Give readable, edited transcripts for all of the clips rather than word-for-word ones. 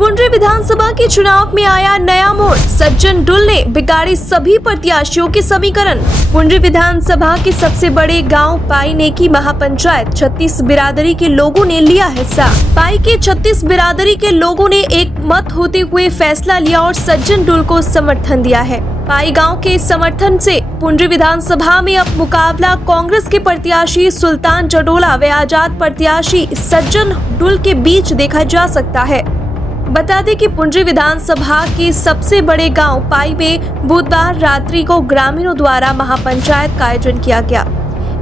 पुंडरी विधानसभा के चुनाव में आया नया मोड़। सज्जन डुल ने बिगाड़े सभी प्रत्याशियों के समीकरण। पुंडरी विधानसभा के सबसे बड़े गांव पाई नेकी महापंचायत 36 बिरादरी के लोगों ने लिया हिस्सा। पाई के 36 बिरादरी के लोगों ने एक मत होते हुए फैसला लिया और सज्जन डुल को समर्थन दिया है। पाई गांव के समर्थन से पुंडरी विधानसभा में अब मुकाबला कांग्रेस के प्रत्याशी सुल्तान जडोला व आजाद प्रत्याशी सज्जन डुल के बीच देखा जा सकता है। बता दें कि पुंडरी विधानसभा के सबसे बड़े गांव पाई में बुधवार रात्रि को ग्रामीणों द्वारा महापंचायत का आयोजन किया गया।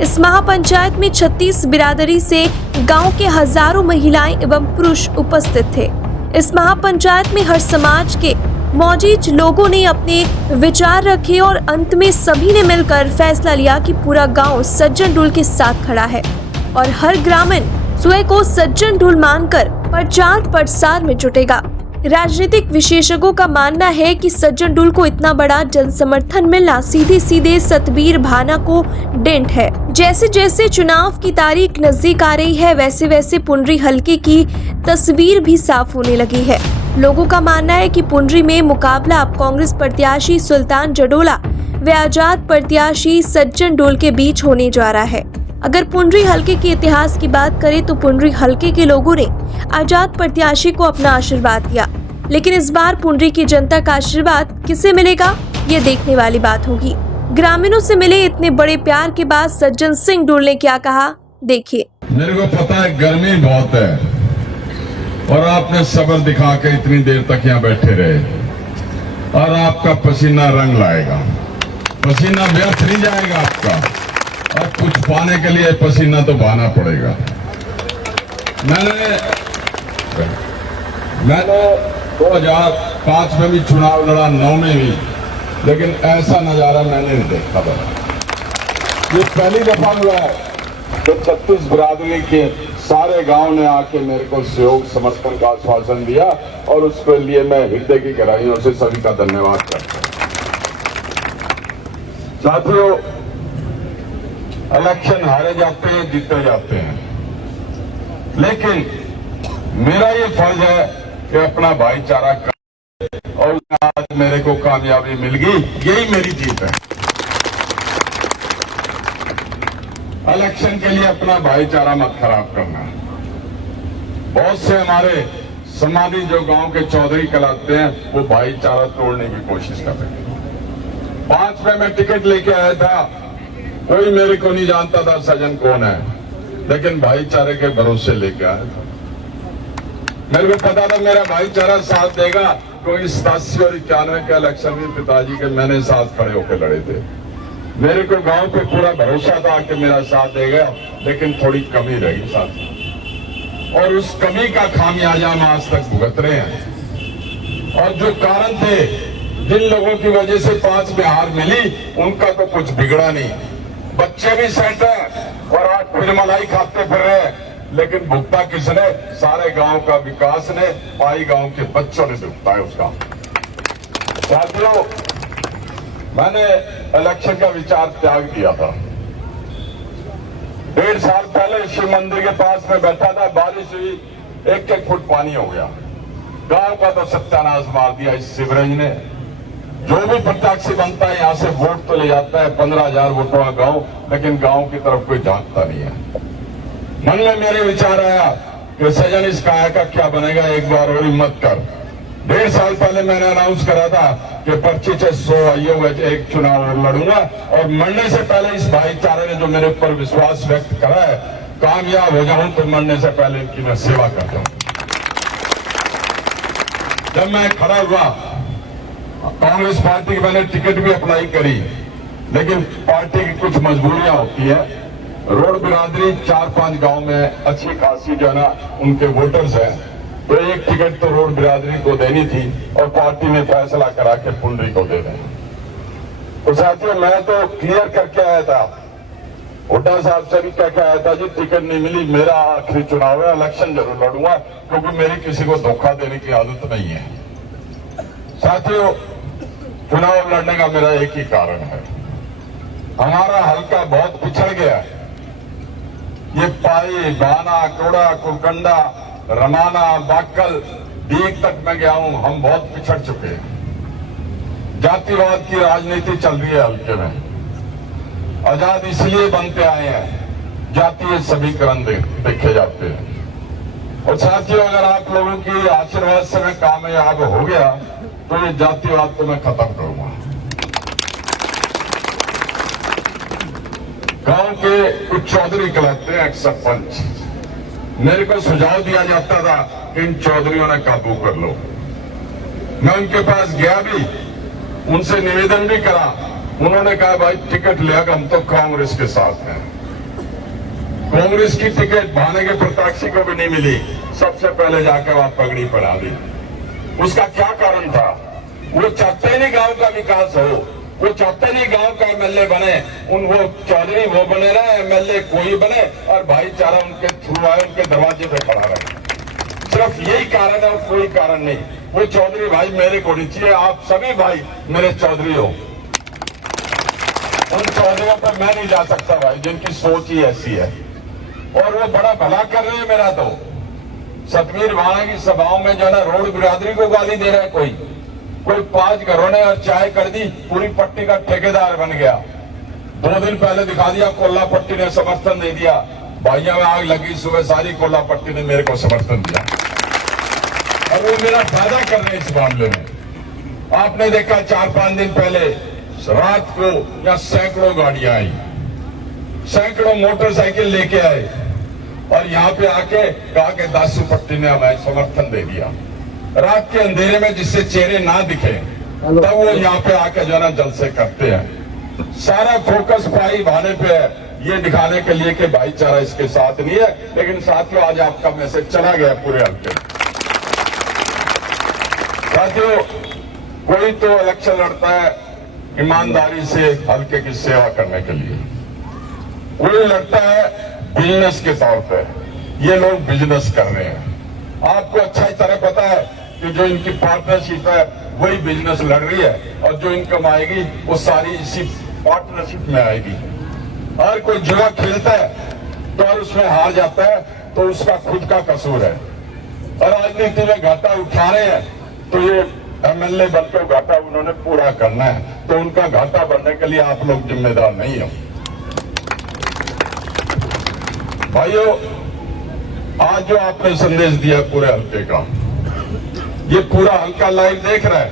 इस महापंचायत में 36 बिरादरी से गांव के हजारों महिलाएं एवं पुरुष उपस्थित थे। इस महापंचायत में हर समाज के मौजूद लोगों ने अपने विचार रखे और अंत में सभी ने मिलकर फैसला लिया कि पूरा गांव सज्जन डुल के साथ खड़ा है और हर ग्रामीण स्वयं को सज्जन डुल मानकर प्रचार प्रसार में जुटेगा। राजनीतिक विशेषज्ञों का मानना है कि सज्जन डुल को इतना बड़ा जन समर्थन मिलना सीधे सीधे सतबीर भाना को डेंट है। जैसे जैसे चुनाव की तारीख नजदीक आ रही है वैसे वैसे पुंडरी हलके की तस्वीर भी साफ होने लगी है। लोगों का मानना है कि पुंडरी में मुकाबला अब कांग्रेस प्रत्याशी सुल्तान जडोला व आजाद प्रत्याशी सज्जन डुल के बीच होने जा रहा है। अगर पुंडरी हलके के इतिहास की बात करें तो पुंडरी हलके के लोगों ने आजाद प्रत्याशी को अपना आशीर्वाद दिया, लेकिन इस बार पुंडरी की जनता का आशीर्वाद किसे मिलेगा ये देखने वाली बात होगी। ग्रामीणों से मिले इतने बड़े प्यार के बाद सज्जन सिंह डुल ने क्या कहा, देखिए। मेरे को पता है गर्मी बहुत है और आपने सब्र दिखा के इतनी देर तक यहाँ बैठे रहे और आपका पसीना रंग लाएगा, पसीना व्यर्थ नहीं जाएगा आपका, और कुछ पाने के लिए पसीना तो बहाना पड़ेगा। मैंने 2005 में भी चुनाव लड़ा, 9 में भी, लेकिन ऐसा नजारा मैंने नहीं देखा था। ये पहली दफा हुआ है कि 36 बिरादरी के सारे गांव ने आके मेरे को सहयोग समर्थन का आश्वासन दिया और उसके लिए मैं हृदय की गहराइयों से सभी का धन्यवाद करता हूं। साथियों, इलेक्शन हारे जाते हैं, जीते जाते हैं, लेकिन मेरा ये फर्ज है कि अपना भाईचारा करें और आज मेरे को कामयाबी मिल गई, यही मेरी जीत है। इलेक्शन के लिए अपना भाईचारा मत खराब करना। बहुत से हमारे समाधि जो गांव के चौधरी कहलाते हैं वो भाईचारा तोड़ने की कोशिश कर रहे हैं। 5 में मैं टिकट लेके आया था, कोई मेरे को नहीं जानता था सज्जन कौन है, लेकिन भाईचारे के भरोसे लेके आया था। मेरे को पता था मेरा भाईचारा साथ देगा। कोई 87 और 91 के इलेक्शन में पिताजी के मैंने साथ खड़े होकर लड़े थे। मेरे को गांव पे पूरा भरोसा था कि मेरा साथ देगा, लेकिन थोड़ी कमी रही साथ, और उस कमी का खामियाजा हम आज तक भुगत रहे हैं। और जो कारण थे, जिन लोगों की वजह से 5 में हार मिली, उनका तो कुछ बिगड़ा नहीं। बच्चे भी सेट है और आज फिर मलाई खाते फिर रहे हैं, लेकिन भुगता किसने? सारे गांव का विकास ने, पाई गांव के बच्चों ने भुगता है उसका। साथियों, मैंने इलेक्शन का विचार त्याग दिया था। 1.5 साल पहले शिव मंदिर के पास में बैठा था, बारिश हुई, 1-1 फुट पानी हो गया। गांव का तो सत्यानाश मार दिया इस शिवराज ने। जो भी प्रत्याशी बनता है यहां से वोट तो ले जाता है, 15,000 वोटों का गांव, लेकिन गांव की तरफ कोई झांकता नहीं है। मन में मेरे विचार आया कि सजन इस काया का क्या बनेगा, एक बार और हिम्मत कर। 1.5 साल पहले मैंने अनाउंस करा था कि 2500 आइए हुए एक चुनाव और लड़ूंगा, और मरने से पहले इस भाईचारे ने जो मेरे ऊपर विश्वास व्यक्त करा है, कामयाब हो जाऊं तो मरने से पहले इनकी मैं सेवा करता हूं। जब मैं खड़ा हुआ, कांग्रेस पार्टी की मैंने टिकट भी अप्लाई करी, लेकिन पार्टी की कुछ मजबूरियां होती है। रोड बिरादरी 4-5 गांव में अच्छी खासी जो है ना उनके वोटर्स हैं, तो एक टिकट तो रोड बिरादरी को देनी थी और पार्टी ने फैसला करा के पुंडरी को दे दें। तो साथियों, मैं तो क्लियर करके आया था, हुड्डा साहब से भी कह के आया था, जी टिकट नहीं मिली, मेरा आखिरी चुनाव है, इलेक्शन जरूर लड़ूंगा, क्योंकि मेरी किसी को धोखा देने की आदत नहीं है। साथियों, चुनाव लड़ने का मेरा एक ही कारण है, हमारा हल्का बहुत पिछड़ गया है। ये पाई, बाना, कोड़ा, कुरकंडा, रमाना, बाकल, डीग तक मैं गया हूं, हम बहुत पिछड़ चुके हैं। जातिवाद की राजनीति चल रही है हल्के में। आजाद इसलिए बनते आए हैं, जातीय समीकरण देखे जाते हैं। और साथियों, अगर आप लोगों की आशीर्वाद से मैं कामयाब हो गया तो ये जातिवाद को मैं खत्म करूंगा। गांव के कुछ चौधरी कहलाते हैं, एक सरपंच, मेरे को सुझाव दिया जाता था कि इन चौधरियों ने काबू कर लो। मैं उनके पास गया भी, उनसे निवेदन भी करा। उन्होंने कहा भाई टिकट लिया, हम तो कांग्रेस के साथ हैं। कांग्रेस की टिकट भाने के प्रत्याशी को भी नहीं मिली, सबसे पहले जाकर वहां पगड़ी पड़ा दी। उसका क्या कारण था? वो चाहते नहीं गांव का विकास हो, वो चाहते नहीं गांव का एमएलए बने, वो चौधरी वो बने रहे, एमएलए कोई बने और भाईचारा उनके थ्रू आए, उनके दरवाजे पे खड़ा रहे। सिर्फ यही कारण है और कोई कारण नहीं। वो चौधरी भाई मेरे को नहीं चाहिए, आप सभी भाई मेरे चौधरी हो। उन चौधरियों पर मैं नहीं जा सकता भाई, जिनकी सोच ही ऐसी है। और वो बड़ा भला कर रहे हैं मेरा। तो सतवीर भाना की सभाओं में जो है ना, रोड बिरादरी को गाली दे रहा है कोई 5 घरों ने और चाय कर दी, पूरी पट्टी का ठेकेदार बन गया। 2 दिन पहले दिखा दिया, कोल्ला पट्टी ने समर्थन दे दिया। भाइयों में आग लगी, सुबह सारी कोल्ला पट्टी ने मेरे को समर्थन दिया और वो मेरा फायदा कर रहे हैं इस मामले में। आपने देखा 4-5 दिन पहले रात को यहाँ सैकड़ों गाड़ियां आई, सैकड़ों मोटरसाइकिल लेके आए और यहाँ पे आके कहा कि दासू पट्टी ने हमें समर्थन दे दिया। रात के अंधेरे में जिससे चेहरे ना दिखे तब वो यहाँ पे आके जो है ना जलसे करते हैं। सारा फोकस भाई भाने पे है, ये दिखाने के लिए कि भाईचारा इसके साथ नहीं है। लेकिन साथियों, आज आपका मैसेज चला गया पूरे हल्के में। साथियों, कोई तो इलेक्शन लड़ता है ईमानदारी से हल्के की सेवा करने के लिए, कोई लड़ता है बिजनेस के तौर पे। ये लोग बिजनेस कर रहे हैं। आपको अच्छा तरह पता है कि जो इनकी पार्टनरशिप है वही बिजनेस लड़ रही है और जो इनकम आएगी वो सारी इसी पार्टनरशिप में आएगी। और कोई जुआ खेलता है तो और उसमें हार जाता है तो उसका खुद का कसूर है। और राजनीति में घाटा उठा रहे हैं तो ये एमएलए बनकर घाटा उन्होंने पूरा करना है, तो उनका घाटा बनने के लिए आप लोग जिम्मेदार नहीं हो। भाइयों, आज जो आपने संदेश दिया पूरे हल्के का, ये पूरा हल्का लाइव देख रहा है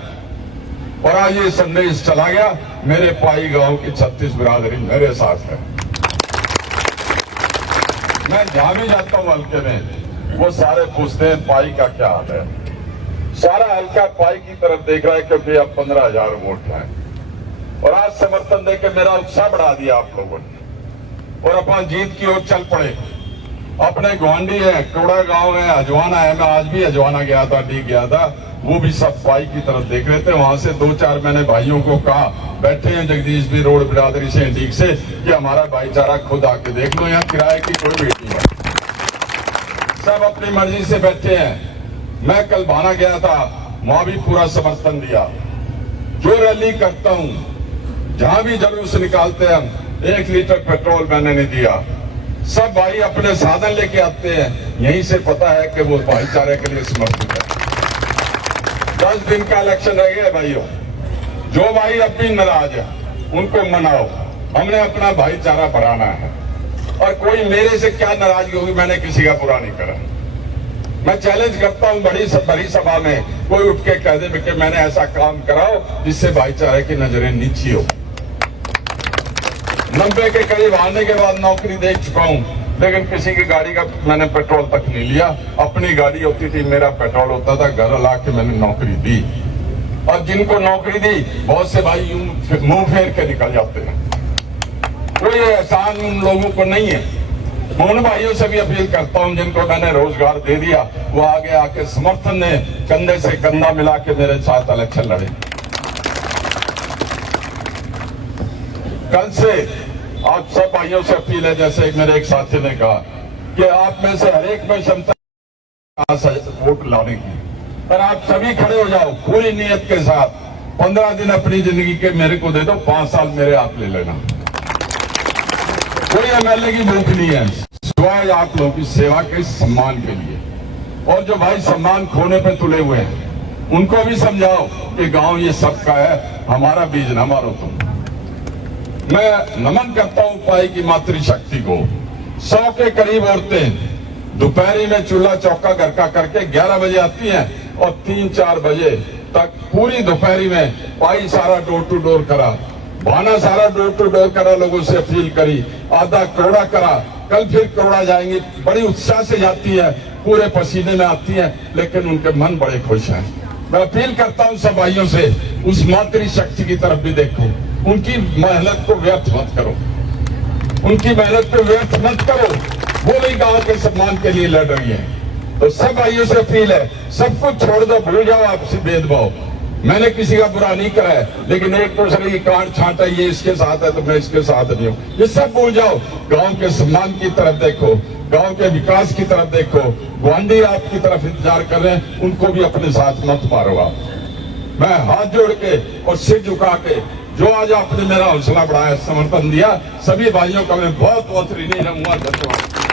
और आज ये संदेश चला गया। मेरे पाई गांव की 36 बिरादरी मेरे साथ है। मैं जहां भी जाता हूं हल्के में, वो सारे पूछते हैं पाई का क्या हाल है। सारा हल्का पाई की तरफ देख रहा है क्योंकि अब 15,000 वोट है और आज समर्थन देकर मेरा उत्साह बढ़ा दिया आप लोगों ने और अपन जीत की ओर चल पड़े। अपने गुआंढी है, कोड़ा गांव है, अजवाना है, मैं आज भी अजवाना गया था, डीग गया था, वो भी सब पाई की तरफ देख रहे थे। वहां से 2-4 मैंने भाइयों को कहा, बैठे हैं जगदीश भी रोड बिरादरी से डीग से, कि हमारा भाईचारा खुद आके देख लो, यहाँ किराए की कोई भीड़ नहीं है, सब अपनी मर्जी से बैठे हैं। मैं कल भाना गया था, वहां भी पूरा समर्थन दिया। जो रैली करता हूं, जहां भी जुलूस निकालते हैं हम, 1 लीटर पेट्रोल मैंने नहीं दिया। सब भाई अपने साधन लेके आते हैं, यहीं से पता है कि वो भाईचारे के लिए समर्पित है। 10 दिन का इलेक्शन रह गया भाइयों। जो भाई अब भी नाराज है उनको मनाओ, हमने अपना भाईचारा बढ़ाना है। और कोई मेरे से क्या नाराजगी होगी, मैंने किसी का बुरा नहीं करा। मैं चैलेंज करता हूं बड़ी सभा में, कोई उठ के कह दे कि मैंने ऐसा काम कराओ जिससे भाईचारे की नजरें नीची हो। 90 के करीब आने के बाद नौकरी देख चुका हूं, लेकिन किसी की गाड़ी का मैंने पेट्रोल तक नहीं लिया। अपनी गाड़ी होती थी, मेरा पेट्रोल होता था, घर ला के मैंने नौकरी दी। और जिनको नौकरी दी, बहुत से भाई यूं मुंह फेर के निकल जाते हैं। कोई एहसान उन लोगों को नहीं है। मैं उन भाइयों से भी अपील करता हूं जिनको मैंने रोजगार दे दिया, वो आगे आके समर्थन ने कंधे से कंधा मिला के मेरे साथ इलेक्शन लड़े। कल से आप सब भाइयों से अपील है, जैसे मेरे एक साथी ने कहा कि आप में से हर एक में क्षमता वोट लाने की, पर आप सभी खड़े हो जाओ पूरी नियत के साथ। 15 दिन अपनी जिंदगी के मेरे को दे दो, 5 साल मेरे हाथ ले लेना। कोई एमएलए की भूख नहीं है, सिवाय आप लोगों की सेवा के सम्मान के लिए। और जो भाई सम्मान खोने पे तुले हुए हैं उनको भी समझाओ कि गांव ये सबका है, हमारा बीज न मारो तुम। मैं नमन करता हूं पाई की मातृशक्ति को। 100 के करीब औरतें दोपहरी में चूल्हा चौका घर का करके 11 बजे आती हैं और 3-4 बजे तक पूरी दोपहरी में पाई सारा डोर टू डोर करा, भाना सारा डोर टू डोर करा, लोगों से अपील करी, आधा करोड़ा करा, कल फिर करोड़ा जाएंगी, बड़ी उत्साह से जाती है, पूरे पसीने में आती है, लेकिन उनके मन बड़े खुश हैं। मैं अपील करता हूं सब भाइयों से, उस मातृशक्ति की तरफ भी देखो, उनकी मेहनत को व्यर्थ मत करो, उनकी मेहनत को व्यर्थ मत करो। वो भी गांव के सम्मान के लिए लड़ रही है। तो सब भाइयों से अपील है, सब कुछ छोड़ दो, भूल जाओ आपसी भेदभाव। मैंने किसी का बुरा नहीं करा है, लेकिन एक दूसरे की काट छांटा, ये इसके साथ है तो मैं इसके साथ नहीं हूं, ये सब भूल जाओ। गांव के सम्मान की तरफ देखो, गांव के विकास की तरफ देखो। गुआंढी आपकी तरफ इंतजार कर रहे हैं, उनको भी अपने साथ मत मारो आप। मैं हाथ जोड़ के और सिर झुका के, जो आज आपने मेरा हौसला बढ़ाया, समर्थन दिया, सभी भाइयों का मैं बहुत बहुत ऋणी रहूंगा। धन्यवाद।